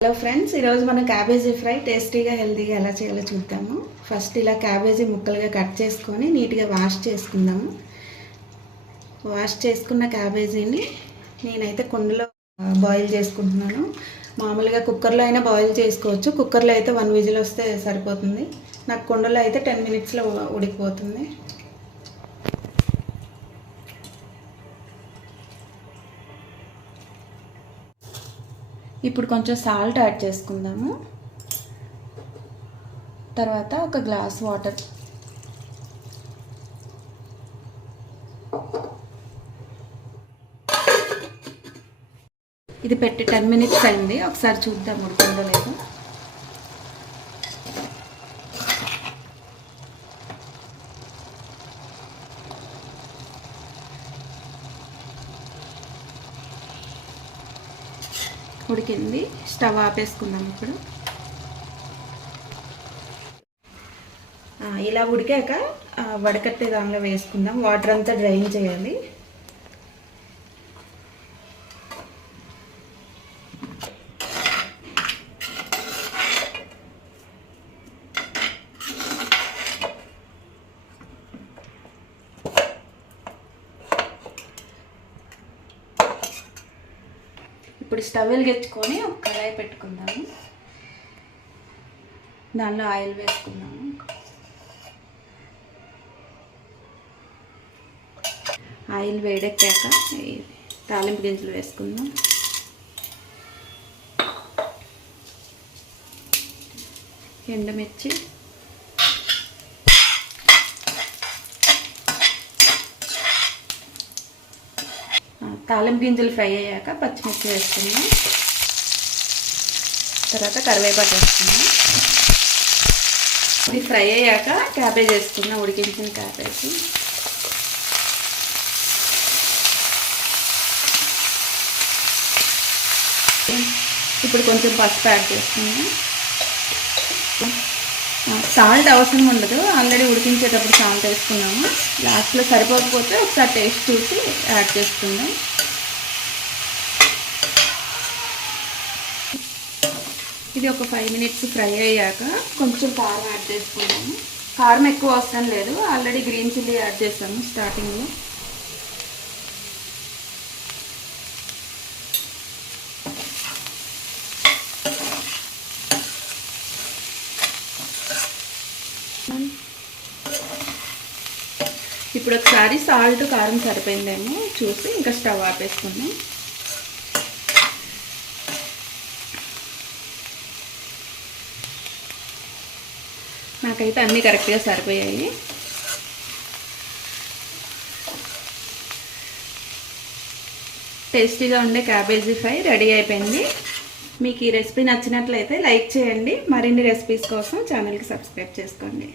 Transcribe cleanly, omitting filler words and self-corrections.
Hello friends, ఈరోజు మనం cabbage fry టేస్టీగా హెల్తీగా ఎలా చేయాలో చూద్దాము. ఫస్ట్ ఇలా క్యాబేజీ ముక్కలుగా కట్ చేసుకొని నీట్గా వాష్ చేసుకుందాము. వాష్ చేసుకున్న క్యాబేజీని నేనైతే కుండలో బాయిల్ చేసుకుంటున్నాను. మామూలుగా కుక్కర్లో అయినా బాయిల్ చేసుకోవచ్చు. కుక్కర్లో అయితే 1 విజిల్ వస్తే సరిపోతుంది. నాకు కుండలో అయితే 10 మినిట్స్లో ఉడికిపోతుంది. ఇప్పుడు కొంచెం సాల్ట్ యాడ్ చేసుకుందాము. తర్వాత ఒక గ్లాస్ వాటర్. ఇది పెట్టి 10 మినిట్స్ అయింది. ఒకసారి చూద్దాం ఉడికిందో లేదో. ఉడికింది. స్టవ్ ఆపేసుకుందాం. ఇప్పుడు ఇలా ఉడికాక వడకట్టే దానిలో వేసుకుందాం. వాటర్ అంతా డ్రైన్ చేయాలి. ఇప్పుడు స్టవ్ వెలిగించుకొని ఒక కడాయి పెట్టుకుందాము. దానిలో ఆయిల్ వేసుకుందాము. ఆయిల్ వేడెక్కాక తాలింపు గింజలు వేసుకుందాం. ఎండుమిర్చి, తాలింపు గింజలు ఫ్రై అయ్యాక పచ్చిమిర్చి వేసుకుందాం. తర్వాత కరివేపాకు వేసుకుందాం. ఇది ఫ్రై అయ్యాక క్యాబేజ్ వేసుకుందాం. ఉడికించిన క్యాబేజ్. ఇప్పుడు కొంచెం పసుపు యాడ్ చేసుకుందాం. సాల్ట్ అవసరం ఉండదు, ఆల్రెడీ ఉడికించేటప్పుడు సాల్ట్ వేసుకున్నాము. లాస్ట్లో సరిపోకపోతే ఒకసారి టేస్ట్ చూసి యాడ్ చేసుకుందాం. ఇది ఒక 5 మినిట్స్ ఫ్రై అయ్యాక కొంచెం కారం యాడ్ చేసుకుందాము. కారం ఎక్కువ అవసరం లేదు, ఆల్రెడీ గ్రీన్ చిల్లీ యాడ్ చేసాము స్టార్టింగ్లో. ఇప్పుడు ఒకసారి సాల్ట్ కారం సరిపోయిందేమో చూసి ఇంకా స్టవ్ ఆపేసుకుందాం. నాకైతే అన్నీ కరెక్ట్గా సరిపోయాయి. టేస్టీగా ఉండే క్యాబేజీ ఫ్రై రెడీ అయిపోయింది. మీకు ఈ రెసిపీ నచ్చినట్లయితే లైక్ చేయండి. మరిన్ని రెసిపీస్ కోసం ఛానల్కి సబ్స్క్రైబ్ చేసుకోండి.